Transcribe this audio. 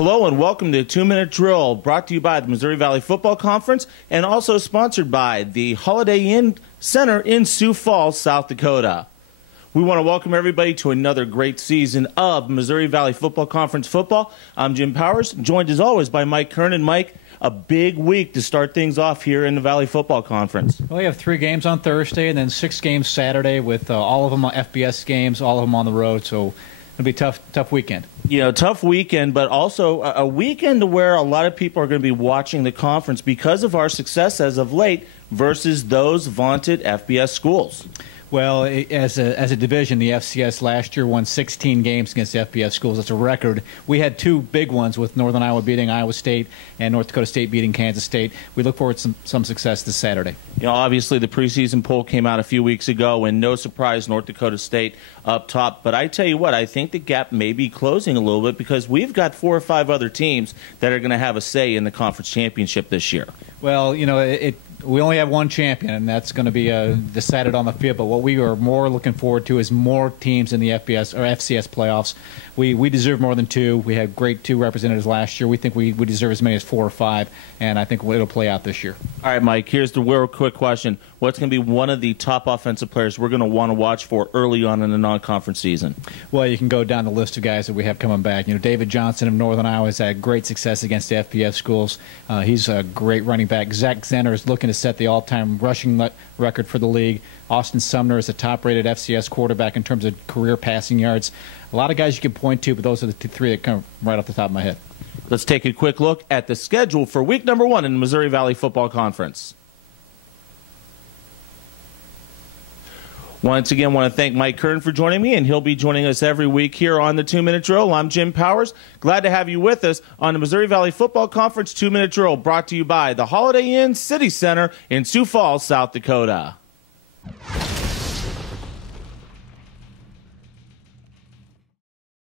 Hello and welcome to 2-Minute Drill, brought to you by the Missouri Valley Football Conference and also sponsored by the Holiday Inn Center in Sioux Falls, South Dakota. We want to welcome everybody to another great season of Missouri Valley Football Conference football. I'm Jim Powers, joined as always by Mike Kernan. Mike, a big week to start things off here in the Valley Football Conference. Well, we have 3 games on Thursday and then 6 games Saturday with all of them FBS games, all of them on the road, so it'll be a tough weekend. You know, tough weekend, but also a weekend where a lot of people are going to be watching the conference because of our success as of late versus those vaunted FBS schools. Well, as a division, the FCS last year won 16 games against the FBS schools. That's a record. We had 2 big ones with Northern Iowa beating Iowa State and North Dakota State beating Kansas State. We look forward to some success this Saturday. You know, obviously the preseason poll came out a few weeks ago, and no surprise, North Dakota State up top. But I tell you what, I think the gap may be closing a little bit because we've got 4 or 5 other teams that are going to have a say in the conference championship this year. Well, you know, we only have one champion, and that's going to be decided on the field. But what we are more looking forward to is more teams in the FBS or FCS playoffs. We deserve more than 2. We had great 2 representatives last year. We think we deserve as many as 4 or 5, and I think it'll play out this year. All right, Mike, here's the real quick question. What's going to be one of the top offensive players we're going to want to watch for early on in the non-conference season? Well, you can go down the list of guys that we have coming back. You know, David Johnson of Northern Iowa has had great success against the FBS schools. He's a great running back. Zach Zenner is looking to set the all-time rushing record for the league. Austin Sumner is a top-rated FCS quarterback in terms of career passing yards. A lot of guys you can point to, but those are the 3 that come right off the top of my head. Let's take a quick look at the schedule for week number 1 in the Missouri Valley Football Conference. Once again, I want to thank Mike Kern for joining me, and he'll be joining us every week here on the 2-Minute Drill. I'm Jim Powers. Glad to have you with us on the Missouri Valley Football Conference 2-Minute Drill, brought to you by the Holiday Inn City Center in Sioux Falls, South Dakota.